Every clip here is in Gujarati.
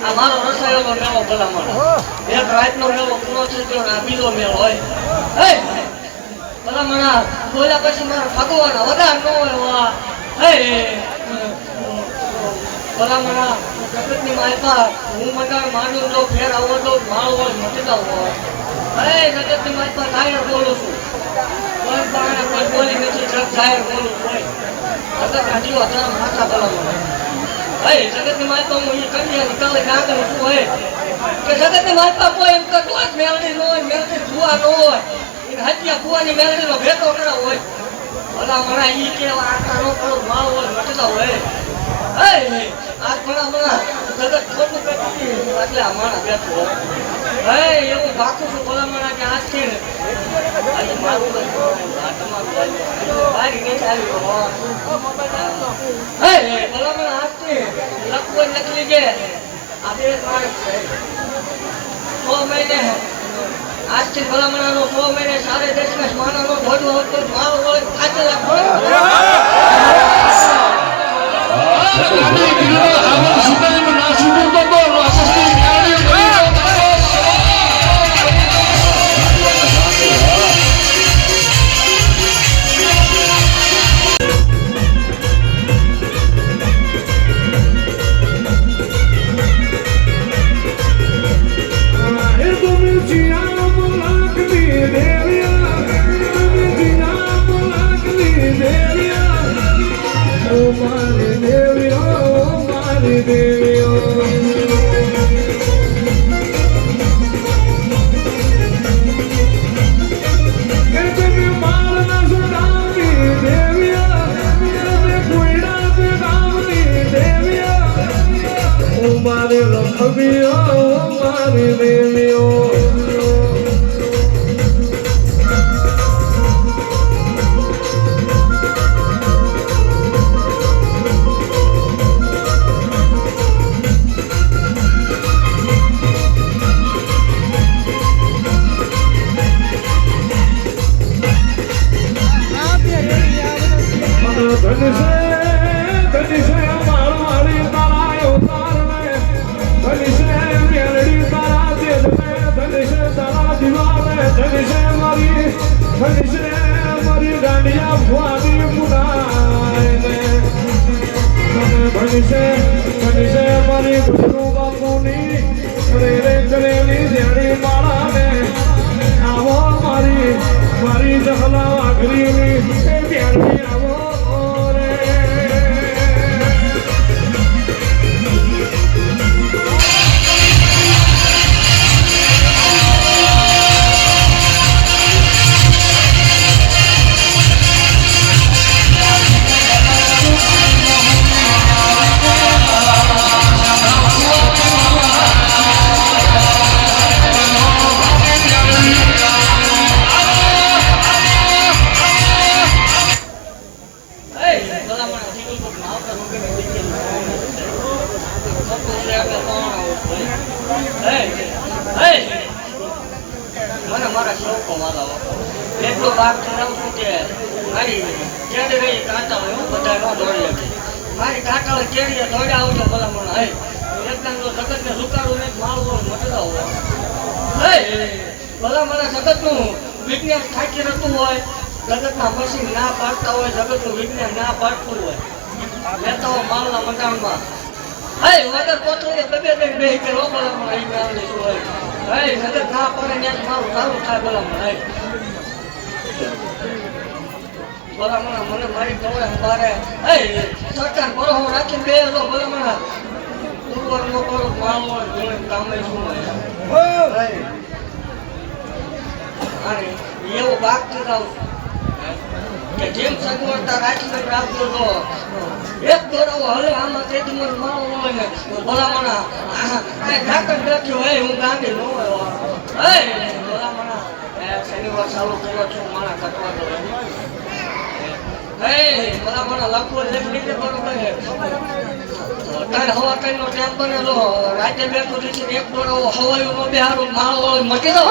અમારો રસાયણનો મેળો ભલામણ એક રાતનો મેળો પૂરો થઈ ગયો ને આ બીજો મેળો હોય ભલામણ બોલ્યા પછી મારો ભગવાન વધાર ન હોય ભલામણ જગતની માલપા હું મંડાણ માંડું દઉં ફેર આવો દઉં માળો હોય મટતા હોય જગતની માલપા જાહેર બોલું છું કોઈ પણ કોઈ બોલી નથી જગ જાહેર બોલું છું જગત હાજીઓ ધર્મ માથા ભલામણ જગતની માલપા હું એ કન્યા નિકાલે ના કરું છું હોય કે જગતની માલપા કોઈ એમ કરતો જ મેળવી ન હોય મેળવી ભૂવા ન હોય હત્યા ભૂવાની મેળવીનો ભેટો કર્યો હોય ભલા મને ઈ કેવા આટા નો કરો માળો હોય મટતા હોય આ ભલા જગત ખોટું કરતી એટલે આ માણસ બેઠો હોય એવું બાકું છું ભલા મને કે આજથી આજે મારું આ તમારું બારી નહીં ચાલી ભલા મને આજથી લખવો નકલી કે આ બે માણસ છે 6 મહિને આજથી ભલામણાનો 6 મહિને સારે દેશમાં માનાનો ભોજવો હતો મારો વળે ખાતે રાખો વિજ્ઞાન થાકી રહેતું હોય જગતના મશીન ના પાડતા હોય જગતનું વિજ્ઞાન ના પાડતું હોય નેતાઓ માલના મકાનમાં વગર કોથળીએ બબે બે કરો ભલામણ અહીં આવે હોય જગત ના પડે ત્યાં મારું સારું થાય ભલામણ ભલામણ મને મારી ગવડે મારે સરકાર બરોબર રાખીને બે હતો ભલામણ ઉર્વર નો કરો માલ હોય કામે શું હોય એવું ભાગતું જાઉં કે જેમ સગવડતા રાખીને રાખતો તો એક દોરાવો હલે આમાં તેથી મને મારો હોય ને ભલામણા બેઠો હે હું ગાંધી નો હે બોલા મણા શનિવાર ચાલુ કર્યો છું માણા કટવા દો હે બોલા મણા લખો લેખ લીધે બરોબર હે તારે હવા કઈ નો ટાઈમ બનેલો રાતે બેઠો છે એક દોડો હવાયું નો બેહારું માળો મટી દો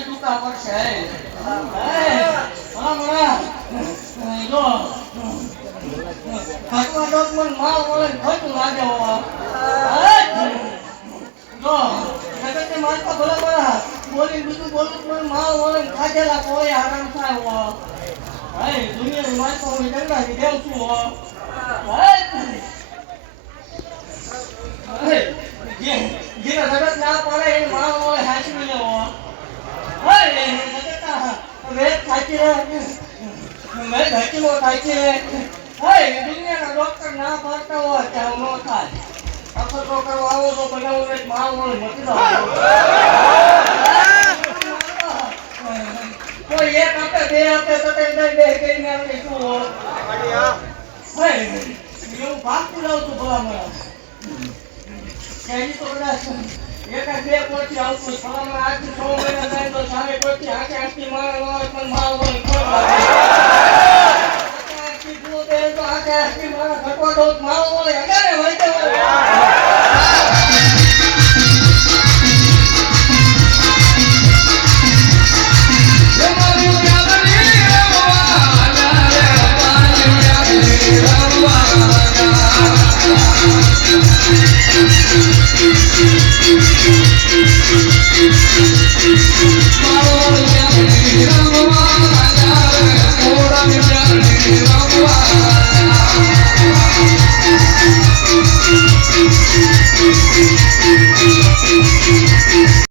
દી ટૂંકા પડશે જો ભગવા તો મને માલ મળે ખોટું લાગે જો જગતની માલપા ભલા બોલી બીજું બોલું પણ માલ મળે ખાધેલા કોઈ આરામ થાય દુનિયાની માલપા હું જંગલાથી દેવ છું જેને જગત ના પડે એને માલ મળે હાચવી લેવો વેદ થાકી મેં ધકીલો થાકી દુનિયાના ડોક્ટર ના પાડતા હોય ત્યાં ન થાય અખતરો કરવા આવો તો બનાવું એક માલ મળે નથી કોઈ એક આપે બે આપે તો બે કરીને આપણે શું એવું ભાગતું રહું છું ભલા મળે કઈ તો કદાચ એકાદ બે કોટી આવતું ભલા મળે આજથી 6 મહિના થાય તો સામે કોઈથી આંખે આંખી મારે પણ માલ મળે